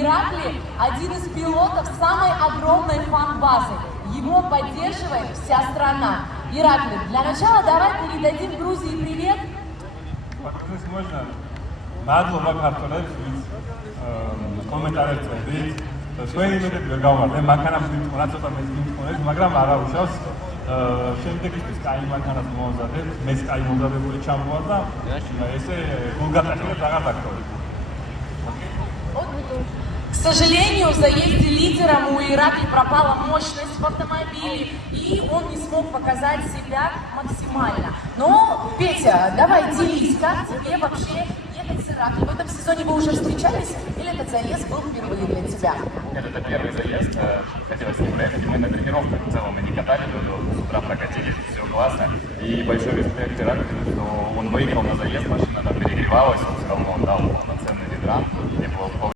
Иракли – один из пилотов самой огромной фан-базы. Его поддерживает вся страна. Иракли, для начала давай передадим Грузии привет. Можно? Мадლობა ქართველებს, ვინც კომენტარებს წერდით. Თქვენი იმედები ვერ გავმართ. მანქანას ვიმწონათ, ცოტა მეც ვიმწონეთ, მაგრამ არა უშავს. შემდეგისთვის კაი მანქანას მოვაზრდეთ. მეც კაი მომზადებული ჩამოვა და ესე გულგატეხილებს აღარ დაგქოვით. К сожалению, в заезде лидером у Иракли пропала мощность в автомобиле, и он не смог показать себя максимально. Но, Петя, давай делись, как тебе вообще ехать с Иракли? В этом сезоне вы уже встречались, или этот заезд был впервые для тебя? Нет, это первый заезд, хотелось с ним проехать, мы на тренировках в целом не катали, с утра прокатились, все классно. И большой респект Иракли, что он выехал на заезд, машина перегревалась, он все равно дал полноценный ветран, мне было